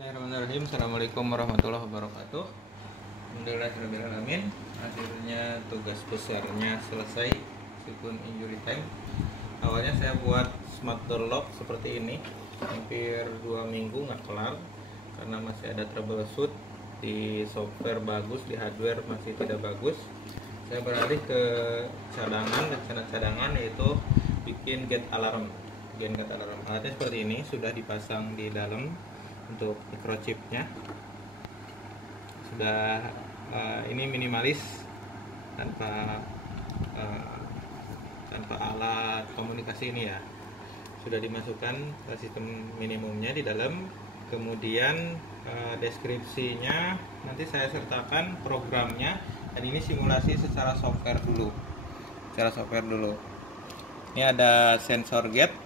Bismillahirrahmanirrahim. Assalamualaikum warahmatullahi wabarakatuh. Alhamdulillahirrahmanirrahim. Akhirnya tugas besarnya selesai meskipun injury time. Awalnya saya buat smart door lock seperti ini, hampir 2 minggu nggak kelar karena masih ada troubleshoot di software bagus, di hardware masih tidak bagus. Saya beralih ke rencana cadangan, yaitu bikin gate alarm. Alatnya seperti ini, sudah dipasang di dalam untuk microchipnya. Sudah ini minimalis, tanpa alat komunikasi ini ya. Sudah dimasukkan ke sistem minimumnya di dalam. Kemudian deskripsinya nanti saya sertakan programnya, dan ini simulasi secara software dulu. Ini ada sensor gate.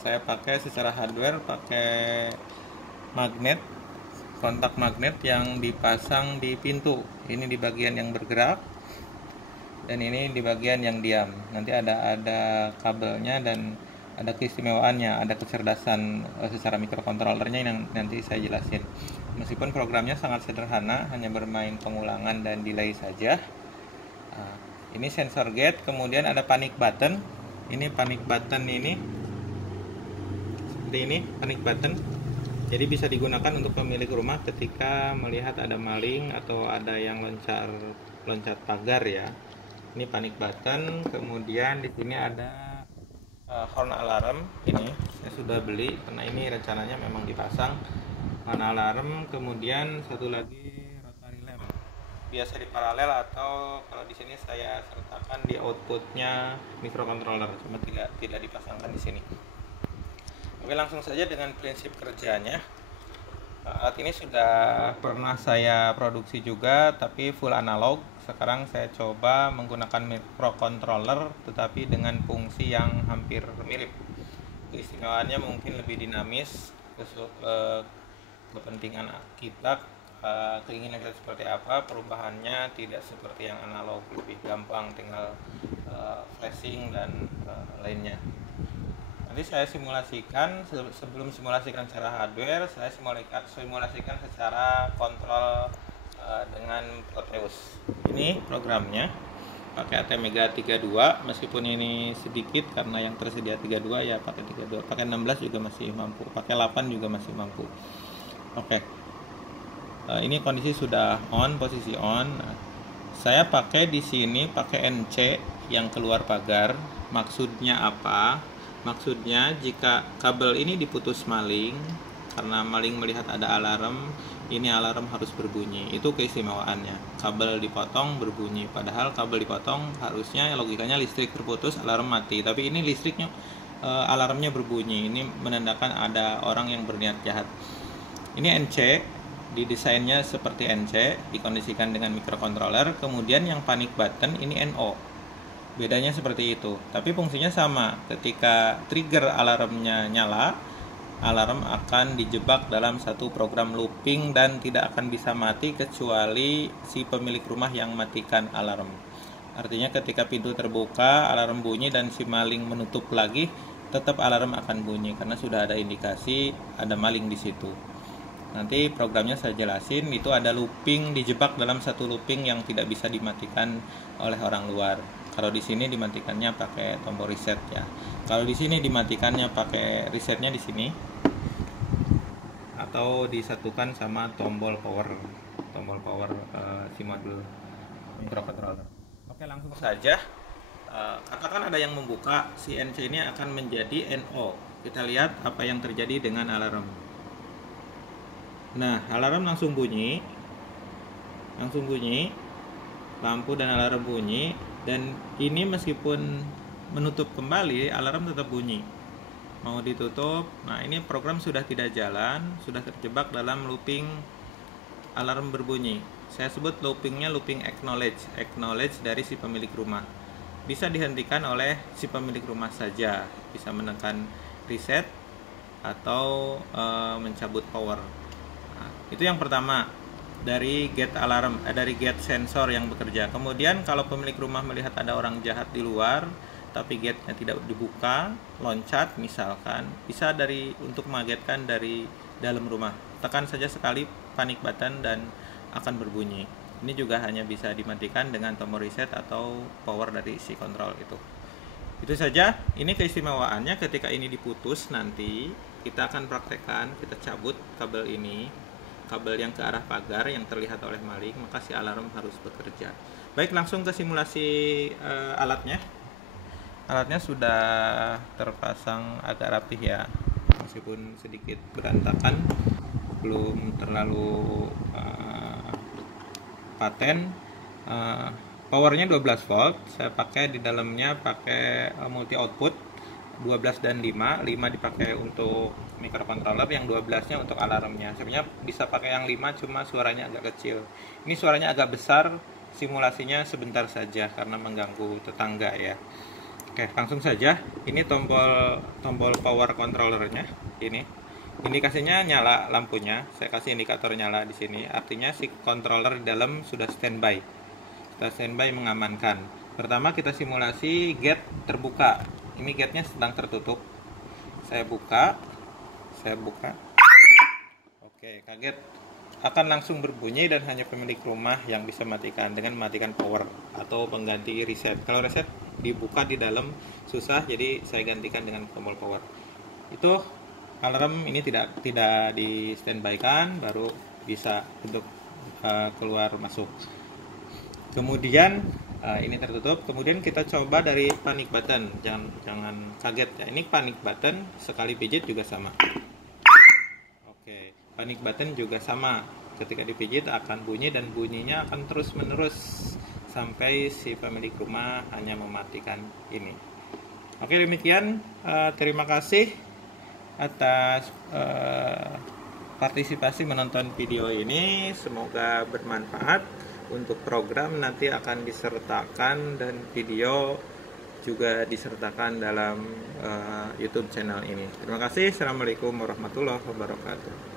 Saya pakai secara hardware, pakai magnet, kontak magnet yang dipasang di pintu. Ini di bagian yang bergerak, dan ini di bagian yang diam. Nanti ada kabelnya dan ada keistimewaannya, ada kecerdasan secara mikrokontrolernya yang nanti saya jelasin. Meskipun programnya sangat sederhana, hanya bermain pengulangan dan delay saja. Ini sensor gate, kemudian ada panic button. Ini panic button ini seperti ini, panic button. Jadi bisa digunakan untuk pemilik rumah ketika melihat ada maling atau ada yang loncat pagar ya. Ini panic button. Kemudian di sini ada horn alarm. Ini saya sudah beli karena ini rencananya memang dipasang horn alarm. Kemudian satu lagi rotary lamp, biasa di paralel, atau kalau di sini saya sertakan di outputnya microcontroller, cuma tidak dipasangkan di sini. Oke, langsung saja dengan prinsip kerjanya. Alat ini sudah pernah saya produksi juga, tapi full analog. Sekarang saya coba menggunakan microcontroller, tetapi dengan fungsi yang hampir mirip. Keistimewaannya mungkin lebih dinamis, kepentingan kita, keinginan kita seperti apa, perubahannya tidak seperti yang analog, lebih gampang, tinggal flashing dan lainnya. Nanti saya simulasikan, sebelum simulasikan secara hardware, saya simulasikan secara kontrol dengan Proteus. Ini programnya pakai ATmega 32, meskipun ini sedikit karena yang tersedia 32 ya pakai 32, pakai 16 juga masih mampu, pakai 8 juga masih mampu. Oke. Ini kondisi sudah on, posisi on. Saya pakai di sini pakai NC yang keluar pagar. Maksudnya apa? Maksudnya jika kabel ini diputus maling, karena maling melihat ada alarm, ini alarm harus berbunyi. Itu keistimewaannya. Kabel dipotong berbunyi, padahal kabel dipotong harusnya logikanya listrik terputus, alarm mati. Tapi ini listriknya alarmnya berbunyi. Ini menandakan ada orang yang berniat jahat. Ini NC, didesainnya seperti NC, dikondisikan dengan microcontroller. Kemudian yang panic button ini NO. Bedanya seperti itu, tapi fungsinya sama. Ketika trigger alarmnya nyala, alarm akan dijebak dalam satu program looping dan tidak akan bisa mati kecuali si pemilik rumah yang matikan alarm. Artinya ketika pintu terbuka, alarm bunyi dan si maling menutup lagi, tetap alarm akan bunyi karena sudah ada indikasi ada maling di situ. Nanti programnya saya jelasin. Itu ada looping, dijebak dalam satu looping yang tidak bisa dimatikan oleh orang luar. Kalau di sini dimatikannya pakai tombol reset ya. Kalau di sini dimatikannya pakai resetnya di sini, atau disatukan sama tombol power si modul microcontroller. Oke, langsung saja. Katakan ada yang membuka, si NC ini akan menjadi NO. Kita lihat apa yang terjadi dengan alarm. Nah, alarm langsung bunyi, lampu dan alarm bunyi, dan ini meskipun menutup kembali, alarm tetap bunyi. Mau ditutup, nah ini program sudah tidak jalan, sudah terjebak dalam looping alarm berbunyi. Saya sebut loopingnya looping acknowledge dari si pemilik rumah. Bisa dihentikan oleh si pemilik rumah saja, bisa menekan reset atau mencabut power. Itu yang pertama, dari gate alarm, dari gate sensor yang bekerja. Kemudian kalau pemilik rumah melihat ada orang jahat di luar, tapi gate-nya tidak dibuka, loncat misalkan, bisa untuk mengagetkan dari dalam rumah. Tekan saja sekali panic button dan akan berbunyi. Ini juga hanya bisa dimatikan dengan tombol reset atau power dari si kontrol itu. Itu saja. Ini keistimewaannya, ketika ini diputus nanti kita akan praktekkan, kita cabut kabel ini, kabel yang ke arah pagar yang terlihat oleh maling, maka si alarm harus bekerja. Baik, langsung ke simulasi alatnya. Alatnya sudah terpasang agak rapih ya, meskipun sedikit berantakan, belum terlalu paten. Powernya 12 volt. Saya pakai di dalamnya pakai multi output 12 dan 5 dipakai untuk microcontroller, yang 12-nya untuk alarmnya. Sebenarnya bisa pakai yang 5, cuma suaranya agak kecil. Ini suaranya agak besar, simulasinya sebentar saja karena mengganggu tetangga ya. Oke, langsung saja. Ini tombol power controllernya. Ini indikasinya nyala lampunya. Saya kasih indikator nyala di sini. Artinya si controller di dalam sudah standby. Kita standby mengamankan. Pertama kita simulasi gate terbuka. Ini gate-nya sedang tertutup. Saya buka. Oke, kaget. Akan langsung berbunyi dan hanya pemilik rumah yang bisa matikan dengan mematikan power atau pengganti reset. Kalau reset dibuka di dalam susah, jadi saya gantikan dengan tombol power. Itu alarm ini tidak di standby-kan, baru bisa untuk keluar masuk. Kemudian ini tertutup. Kemudian kita coba dari panic button. Jangan kaget ya. Ini panic button, sekali pijit juga sama. Oke, panic button juga sama. Ketika dipijit akan bunyi dan bunyinya akan terus menerus sampai si pemilik rumah hanya mematikan ini. Oke, demikian. Terima kasih atas partisipasi menonton video ini. Semoga bermanfaat. Untuk program nanti akan disertakan dan video juga disertakan dalam YouTube channel ini. Terima kasih. Assalamualaikum warahmatullahi wabarakatuh.